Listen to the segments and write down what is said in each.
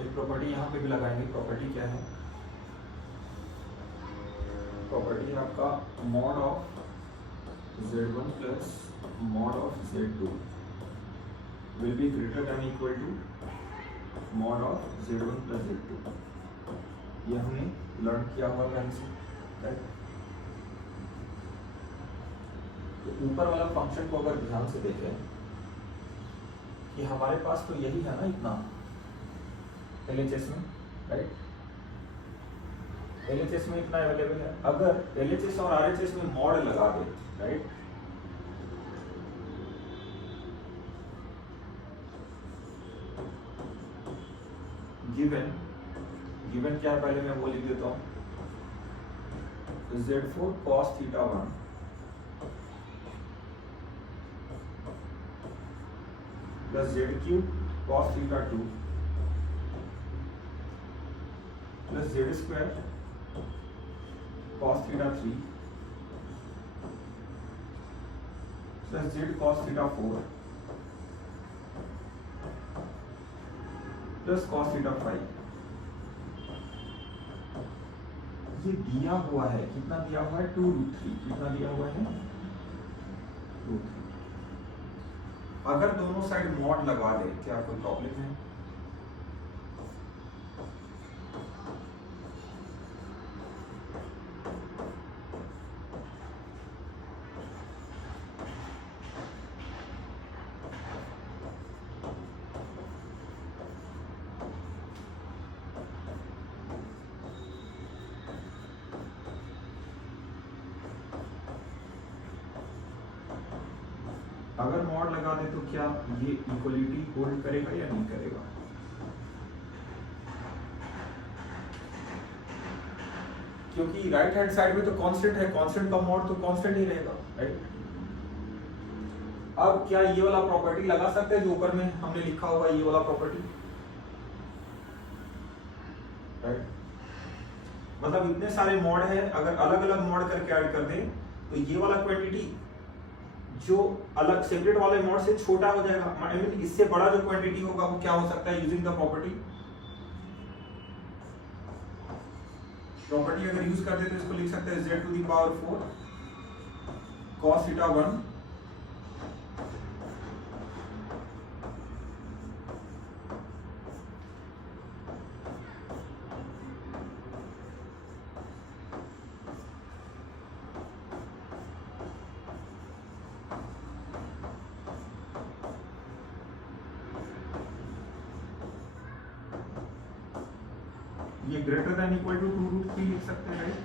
एक प्रॉपर्टी यहाँ पे भी लगाएंगे। प्रॉपर्टी क्या है? प्रॉपर्टी है आपका mod of z1 plus mod of z2 will be greater than equal to mod of z1 plus z2। ये हमने लर्न किया हुआ कहीं से, राइट? तो ऊपर वाला फंक्शन को अगर ध्यान से देखें कि हमारे पास तो यही है ना इतना LHS में, राइट? LHS में इतना अवेलेबल है। अगर LHS और RHS में मॉड लगा दे, राइट, गिवन क्या है पहले मैं वो लिख देता हूं, Z4 cos theta 1 plus Z3 cos theta 2 plus Z2 cos theta 3 plus Z cos theta 4 plus cos theta 5। ये दिया हुआ है, कितना दिया हुआ है? 2√3। कितना दिया हुआ है? 2√3। अगर दोनों साइड मॉड लगा दे, क्या कोई प्रॉब्लम है? अगर मॉड लगा दे तो क्या ये इक्वलिटी होल्ड करेगा या नहीं करेगा? क्योंकि राइट हैंड साइड में तो कांस्टेंट है, कांस्टेंट का मॉड तो कांस्टेंट ही रहेगा, राइट? अब क्या ये वाला प्रॉपर्टी लगा सकते हैं जो ऊपर में हमने लिखा हुआ है, ये वाला प्रॉपर्टी, राइट? मतलब इतने सारे मॉड है, अगर अलग अलग मॉड करके ऐड कर दें तो ये वाला क्वांटिटी जो अलग सेपरेट वाले मॉड से छोटा हो जाएगा। आई मीन इससे बड़ा जो क्वांटिटी होगा वो क्या हो सकता है? यूजिंग द प्रॉपर्टी अगर यूज करते तो इसको लिख सकते हैं z⁴ cos थीटा 1 ये ग्रेटर देन इक्वल टू 2√3 लिख सकते हैं, राइट?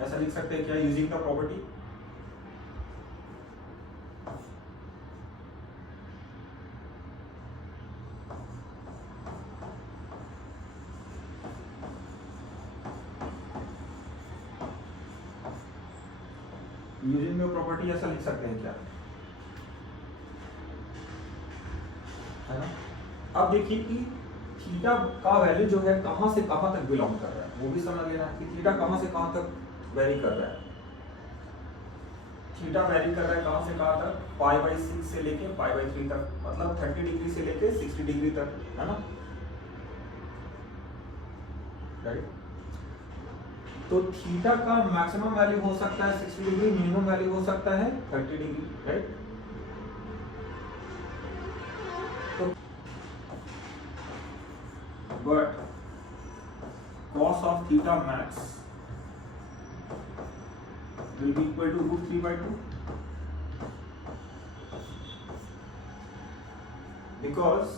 ऐसा लिख सकते हैं क्या using the property? Using the property ऐसा लिख सकते हैं क्या? है ना? अब देखिए कि थीटा का वैल्यू जो है कहां से कहां तक बिलोंग कर रहा है, वो भी समझ लेना कि थीटा कहां से कहां तक वेरी कर रहा है। थीटा वेरी कर रहा है कहां से कहां तक? π/6 से लेके π/3 तक, मतलब 30 डिग्री से लेके 60 डिग्री तक, है ना, राइट? तो थीटा का मैक्सिमम वैल्यू हो सकता है 60 डिग्री, मिनिमम वैल्यू हो सकता है 30 degree, right? But cos of theta max will be equal to √3/2 because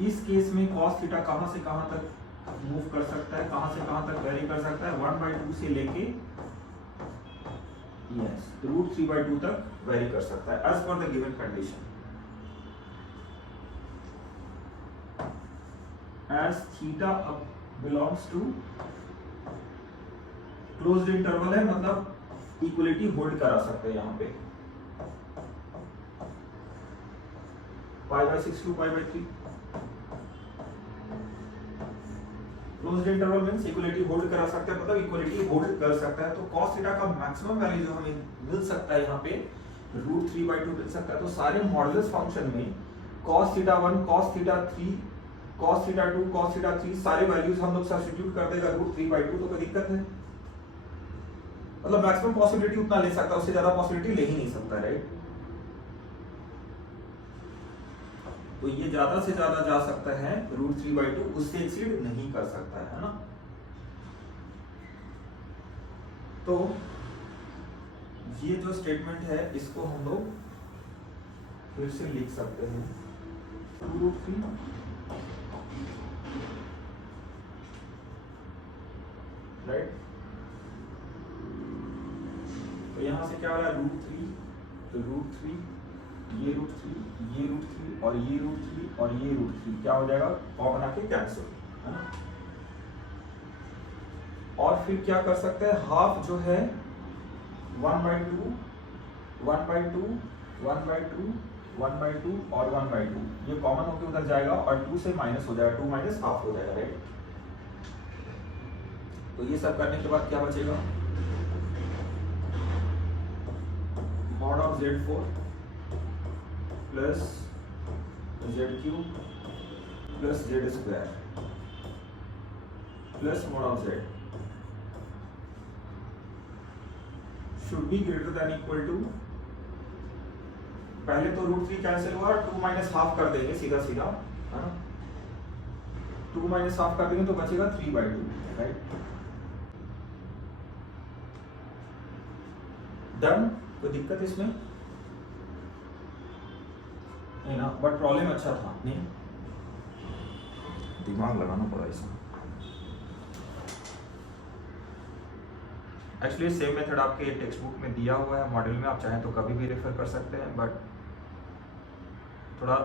इस केस में cos थीटा कहां से कहां तक मूव कर सकता है, कहां से कहां तक वेरी कर सकता है? 1/2 से लेके यस √3/2 तक वेरी कर सकता है as per the given condition. As theta belongs to closed interval है, मतलब इक्वलिटी होल्ड करा सकते हैं यहाँ पे π/6 to π/3। Closed interval means equality hold करा सकता है, मतलब इक्वलिटी होल्ड कर सकता है। तो cos थीटा का मैक्सिमम वैल्यू जो हमें मिल सकता है यहाँ पे √3/2 मिल सकता है। तो सारे मॉडुलस फंक्शन में cos theta 1, cos theta 3, cos theta 2, cos theta 3 सारे वैल्यूज हम लोग सब्स्टिट्यूट कर देगा √3/2, तो कोई दिक्कत है? मतलब मैक्सिमम पॉसिबिलिटी उतना ले सकता है, उससे ज्यादा पॉसिबिलिटी ले ही नहीं सकता, राइट? तो ये ज्यादा से ज्यादा जा सकता है √3/2, उससे एक्सीड नहीं कर सकता है ना। तो ये जो स्टेटमेंट है इसको हम लोग फिर से लिख सकते हैं 2√3 राइट। तो यहां से क्या हो रहा है √3, तो √3, ये √3, ये √3 और ये √3 और ये √3 क्या हो जाएगा, कॉमन आके कैंसिल, है ना। और फिर क्या कर सकते हैं, हाफ जो है 1/2, 1/2, 1/2, 1/2 और 1/2 ये कॉमन होके उधर जाएगा और 2 से माइनस हो जाएगा, 2 माइनस हाफ हो जाएगा, राइट। तो ये सब करने के बाद क्या बचेगा, mod of Z4 plus Z3 plus Z² plus mod of Z should be greater than equal to, पहले तो √3 कैंसिल हुआ, 2 माइनस हाफ कर देंगे सीधा सीधा, है ना। 2 माइनस हाफ कर देंगे तो बचेगा 3/2, राइट। डन, कोई दिक्कत इसमें नहीं ना, बट प्रॉब्लम अच्छा था, नहीं दिमाग लगाना पड़ा इसमें। एक्चुअली सेम मेथड आपके टेक्स्ट बुक में दिया हुआ है मॉडल में, आप चाहें तो कभी भी रेफर कर सकते हैं, बट थोड़ा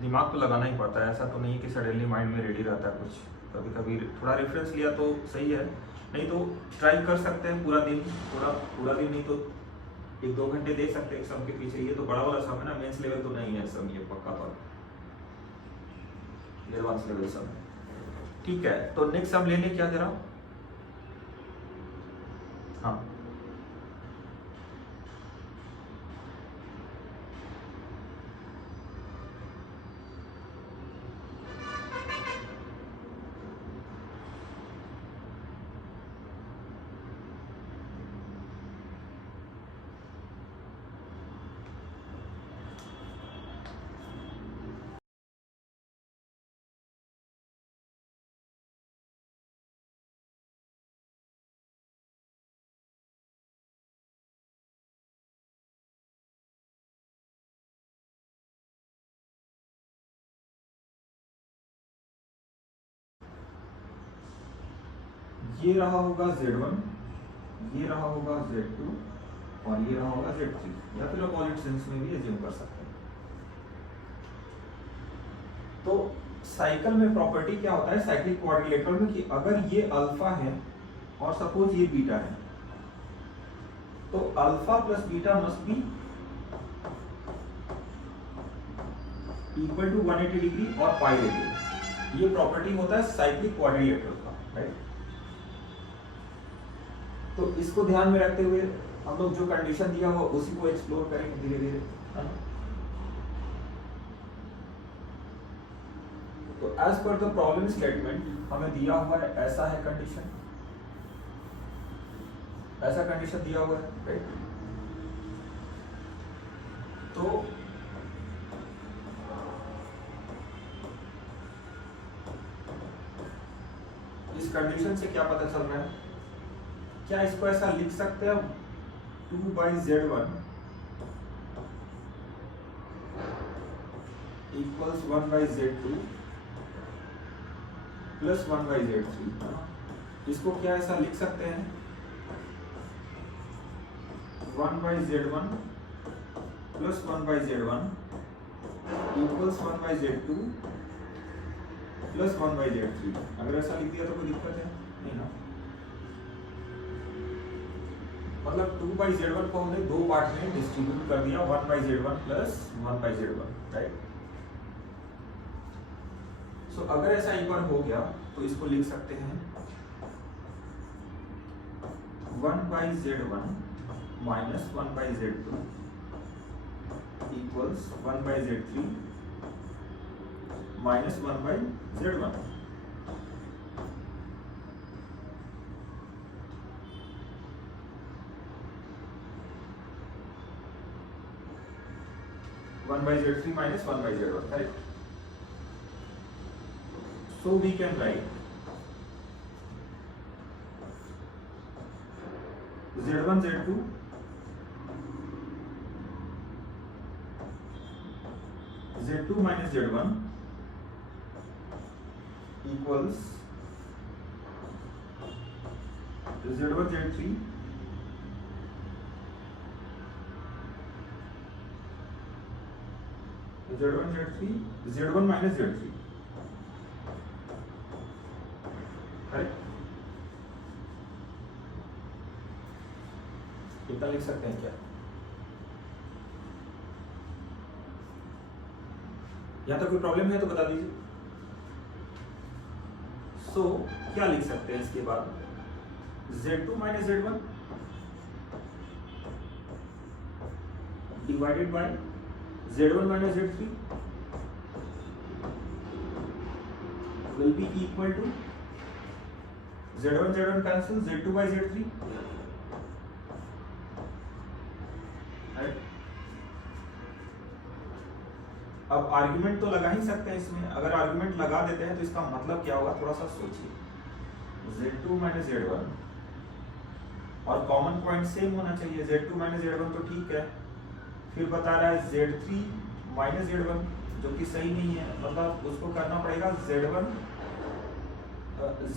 दिमाग तो लगाना ही पड़ता है। ऐसा तो नहीं कि सडनली माइंड में रेडी रहता है कुछ, कभी कभी थोड़ा रेफरेंस लिया तो सही है, नहीं तो ट्राई कर सकते हैं पूरा दिन, पूरा दिन नहीं तो 1-2 घंटे दे सकते हैं एग्जाम के पीछे। ये तो बड़ा वाला सम है ना, मेंस लेवल तो नहीं है सम, ये पक्का पर एडवांस लेवल सम। ठीक है, तो नेक्स्ट सम ले लें क्या जरा, हाँ ये रहा होगा Z1, ये रहा होगा Z2 और ये रहा होगा Z3, या फिर अपोजिट सेंस में भी एज्यूम कर सकते हैं। तो साइकिल में प्रॉपर्टी क्या होता है साइक्लिक क्वाड्रिलेटरल में, कि अगर ये अल्फा है और सपोज ये बीटा है, तो alpha plus beta must be equal to 180 degree और पाई रेडियन। ये प्रॉपर्टी होता है साइक्लिक क्वाड्रिलेटरल का, राइट। तो इसको ध्यान में रखते हुए हम लोग जो कंडीशन दिया हुआ उसी को एक्सप्लोर करेंगे धीरे धीरे, है ना। तो as per the problem statement हमें दिया हुआ है, ऐसा है कंडीशन, ऐसा कंडीशन दिया हुआ है, राइट। तो इस कंडीशन से क्या पता चल रहा है, क्या इसको ऐसा लिख सकते हैं 2/Z1 equals 1/Z2 plus 1/Z3। इसको क्या ऐसा लिख सकते हैं 1/Z1 plus 1/Z1 equals 1/Z2 plus 1/Z3। अगर ऐसा लिख दिया तो कोई दिक्कत है नहीं ना। मतलब 2/Z1 को हमने 2 पार्ट में डिस्ट्रीब्यूट कर दिया, 1/Z1 प्लस 1/Z1, राइट। सो अगर ऐसा एक बार हो गया तो इसको लिख सकते हैं 1/z1 minus 1/z2 equals 1/z3 minus 1/z1। One by z3 minus 1 by z1, correct? So we can write z1 z2 z2 minus z1 equals z1 z3 z1 z3 z1 minus z3, correct? इतना लिख सकते हैं क्या? यहां तक कोई problem है तो बता दीजिए। सो क्या लिख सकते हैं इसके बाद? z2 minus z1 divided by z1 minus z3 will be equal to z1 z1 cancel z2 by z3, right? अब आर्गुमेंट तो लगा ही सकते हैं इसमें। अगर आर्गुमेंट लगा देते हैं तो इसका मतलब क्या होगा, थोड़ा सा सोचिए। z2 minus z1 और कॉमन पॉइंट सेम होना चाहिए। z2 minus z1 तो ठीक है, फिर बता रहा है z3 minus z1 जो कि सही नहीं है, मतलब उसको करना पड़ेगा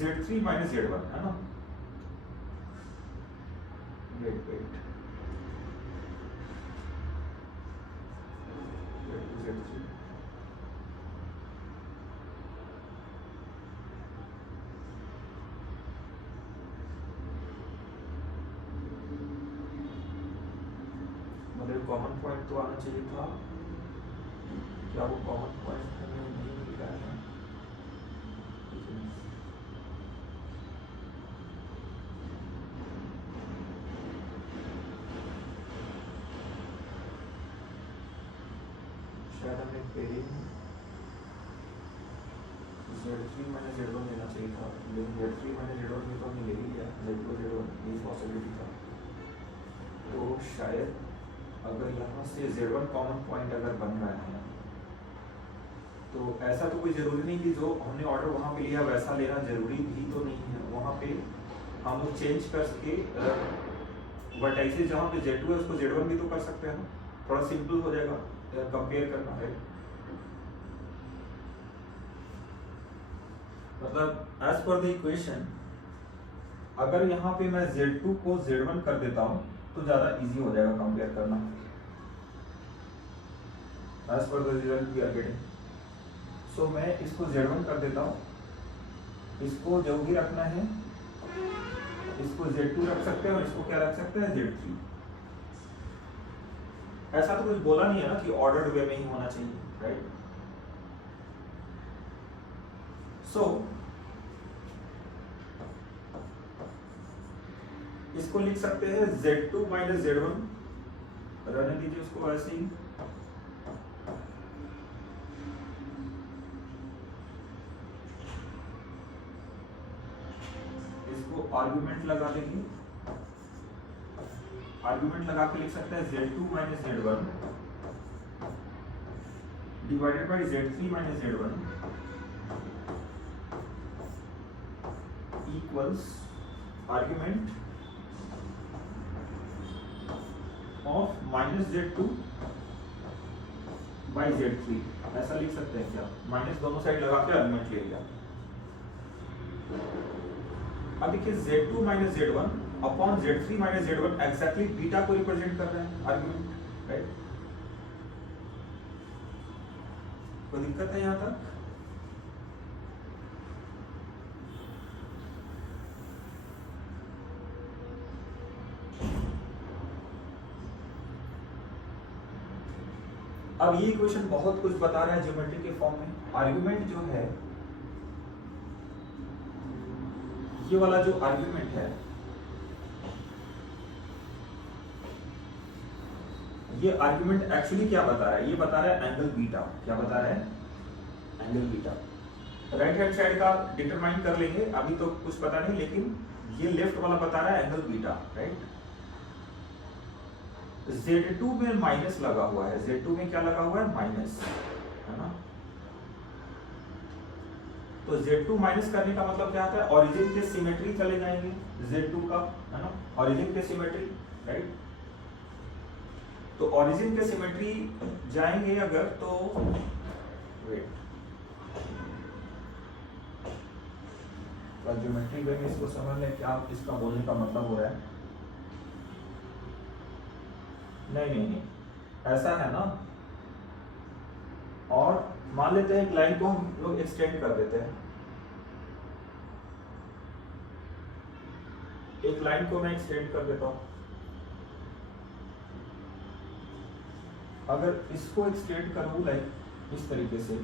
z3 minus z1, है ना? वेट z3 मतलब कॉमन पॉइंट तो आना चाहिए था, क्या वो कॉमन पॉइंट हमें नहीं मिल रहा है? शायद हमें पेरिंग z3 minus z1 लेना चाहिए था, लेकिन z3 minus z1 में तो हमने ले ही लिया, z2 z1 ये पॉसिबिलिटी था। तो शायद अगर यहाँ से z1 कॉमन पॉइंट अगर बन रहा है तो ऐसा तो कोई जरूरी नहीं कि जो हमने ऑर्डर वहाँ पे लिया वैसा लेना जरूरी भी तो नहीं है। वहाँ पे हम लोग चेंज करके वर्टाइसेस जहाँ पे z2 है उसको z1 भी तो कर सकते हैं ना, थोड़ा सिंपल हो जाएगा कंपेयर करना है। मतलब एज पर द इक्वेशन अगर यहाँ पे मैं z2 को z1 कर देता हूँ तो ज्यादा इजी हो जाएगा कंपेयर करना, as per the result we are getting. So मैं इसको z1 कर देता हूँ, इसको जो भी रखना है इसको z2 रख सकते हैं और इसको क्या रख सकते हैं z3। ऐसा तो कुछ बोला नहीं है ना कि ऑर्डर्ड वे में ही होना चाहिए, राइट? सो इसको लिख सकते हैं z2 minus z1, रहने दीजिए उसको ऐसे ही। इसको आर्गुमेंट लगा देंगे, आर्गुमेंट लगा के लिख सकते हैं z2 minus z1 divided by z3 minus z1 equals argument of minus z2 by z3, ऐसा लिख सकते हैं क्या? माइनस दोनों साइड लगा के आर्गुमेंट ले लिया। अब देखिए z2 minus z1 upon z3 minus z1 exactly beta को रिप्रेजेंट कर रहा है आर्गुमेंट, राइट? कोई दिक्कत है यहां तक? अब ये इक्वेशन बहुत कुछ बता रहा है ज्योमेट्री के फॉर्म में। आर्गुमेंट जो है ये वाला जो आर्ग्यूमेंट है, ये आर्ग्यूमेंट एक्चुअली क्या बता रहा है? ये बता रहा है एंगल बीटा। क्या बता रहा है? Angle beta. Right hand side का डिटरमाइन कर लेंगे, अभी तो कुछ पता नहीं, लेकिन ये लेफ्ट वाला बता रहा है एंगल बीटा, राइट। Z2 में माइनस लगा हुआ है, Z2 में क्या लगा हुआ है? माइनस, है ना। तो Z2 माइनस करने का मतलब क्या होता है? ओरिजिन के सिमेट्री चले जाएंगे Z2 का, है ना, ओरिजिन के सिमेट्री, राइट। तो ओरिजिन के सिमेट्री जाएंगे अगर, तो वेट, ज्योमेट्री में इसको समझ लें क्या इसका बोलने का मतलब हो रहा है। नहीं, ऐसा है ना, और मान लेते हैं एक लाइन को हम लोग एक्सटेंड कर देते हैं, एक लाइन को मैं एक्सटेंड कर देता हूं। अगर इसको एक्सटेंड करूं लाइक इस तरीके से,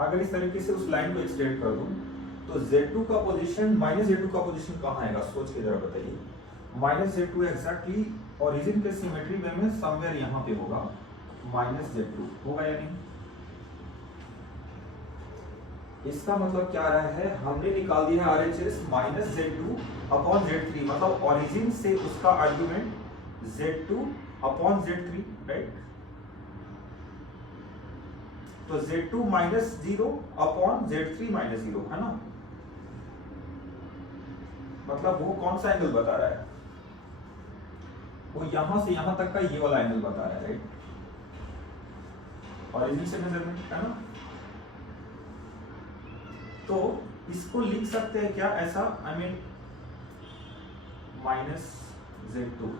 अगर इस तरीके से उस लाइन को एक्सटेंड कर दूं, तो Z2 का पोजीशन, माइनस Z2 का पोजीशन कहाँ आएगा? सोच के जरा बताइए। माइनस Z2 एग्जैक्टली ओरिजिन के सिमेट्री वे में समवेयर यहाँ पे होगा, माइनस Z2 होगा या नहीं? इसका मतलब क्या आ रहा है? हमने निकाल दिया RHS minus Z2 upon Z3, मतलब ओरिजिन से उसका argument Z2 upon Z3, right. तो Z2 minus 0 upon Z3 minus 0, है ना। मतलब वो कौन सा एंगल बता रहा है? वो यहां से यहां तक का ये वाला एंगल बता रहा है, राइट। ओरिजिन से मेजरमेंट, है ना। तो इसको लिख सकते हैं क्या ऐसा? आई मीन माइनस Z2,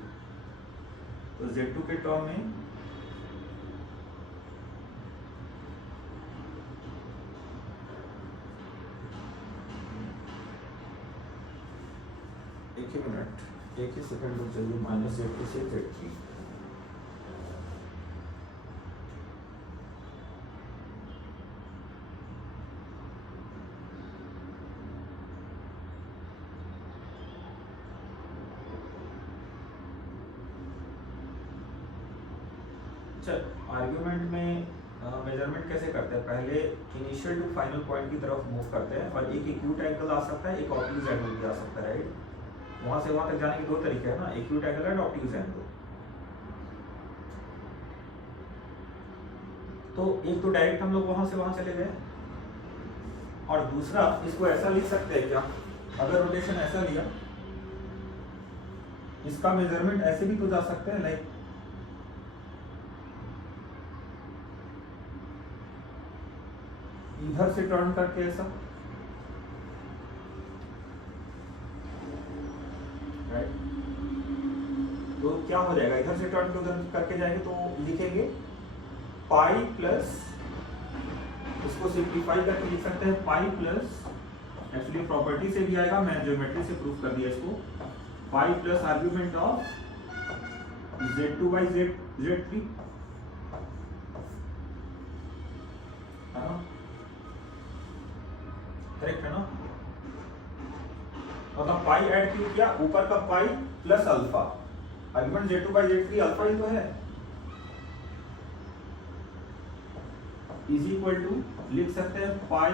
तो Z2 के टर्म में एक ही मिनट, एक ही सेकंड रुक जाइए। माइनस Z2 से Z3, चल आर्ग्यूमेंट में मेजरमेंट कैसे करते हैं? पहले इनिशियल टू फाइनल पॉइंट की तरफ मूव करते हैं, और एक एक्यूट एंगल आ सकता है, एक ऑब्ट्यूज एंगल भी आ सकता है, राइट। वहां से वहां तक जाने के दो तरीके हैं ना, acute angle and obtuse angle. तो एक तो डायरेक्ट हम लोग वहां से वहां चले गए, और दूसरा इसको ऐसा लिख सकते हैं क्या? अगर रोटेशन ऐसा लिया, इसका मेजरमेंट ऐसे भी तो जा सकते हैं, लाइक इधर से टर्न करके ऐसा, राइट। तो क्या हो जाएगा? इधर से टर्न उधर करके जाएंगे तो लिखेंगे पाई प्लस, इसको सिंप्लीफाई करके लिख सकते हैं पाई प्लस, एक्चुअली प्रॉपर्टी से भी आएगा, मैं ज्योमेट्री से प्रूफ कर दिया इसको, पाई plus argument of Z2 by Z3, है ना, करेक्ट है ना। मतलब पाई ऐड किया, ऊपर का pi plus alpha, argument Z2 by Z3 alpha ही तो है, इज इक्वल टू लिख सकते हैं pi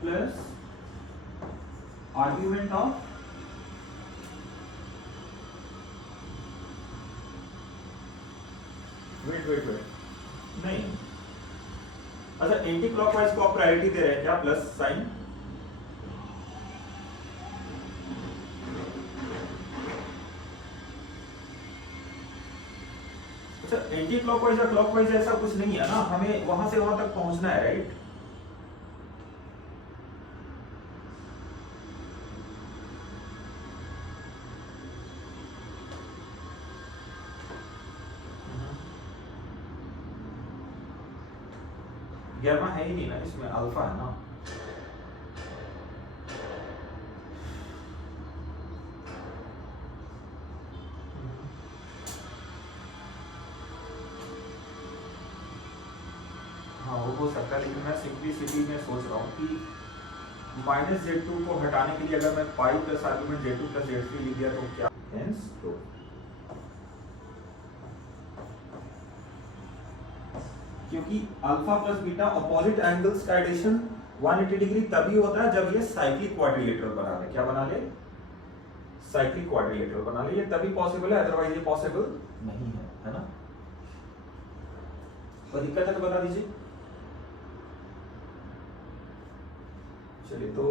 plus argument of wait नहीं, अच्छा एंटी क्लॉकवाइज को आप प्रायोरिटी दे रहे हैं क्या? प्लस साइन, अच्छा एंटी क्लॉकवाइज या क्लॉकवाइज ऐसा कुछ नहीं है ना, हमें वहां से वहां तक पहुंचना है, राइट। गैमा है ही नहीं ना इसमें, अल्फा है ना। हाँ वो हो सकता है, लेकिन मैं सिंपलिसिटी में सोच रहा हूँ कि -z2 को हटाने के लिए अगर मैं pi plus argument z2 plus z3 लिख दिया तो क्या, हेंस तो क्योंकि alpha plus beta opposite angles का एडिशन 180 डिग्री तभी होता है जब ये साइक्लिक क्वाड्रिलेटरल बना ले। क्या बना ले? साइक्लिक क्वाड्रिलेटरल बना ले, ये तभी पॉसिबल है, अदरवाइज ये पॉसिबल नहीं है ना। कोई दिक्कत है तो बता दीजिए। चलिए तो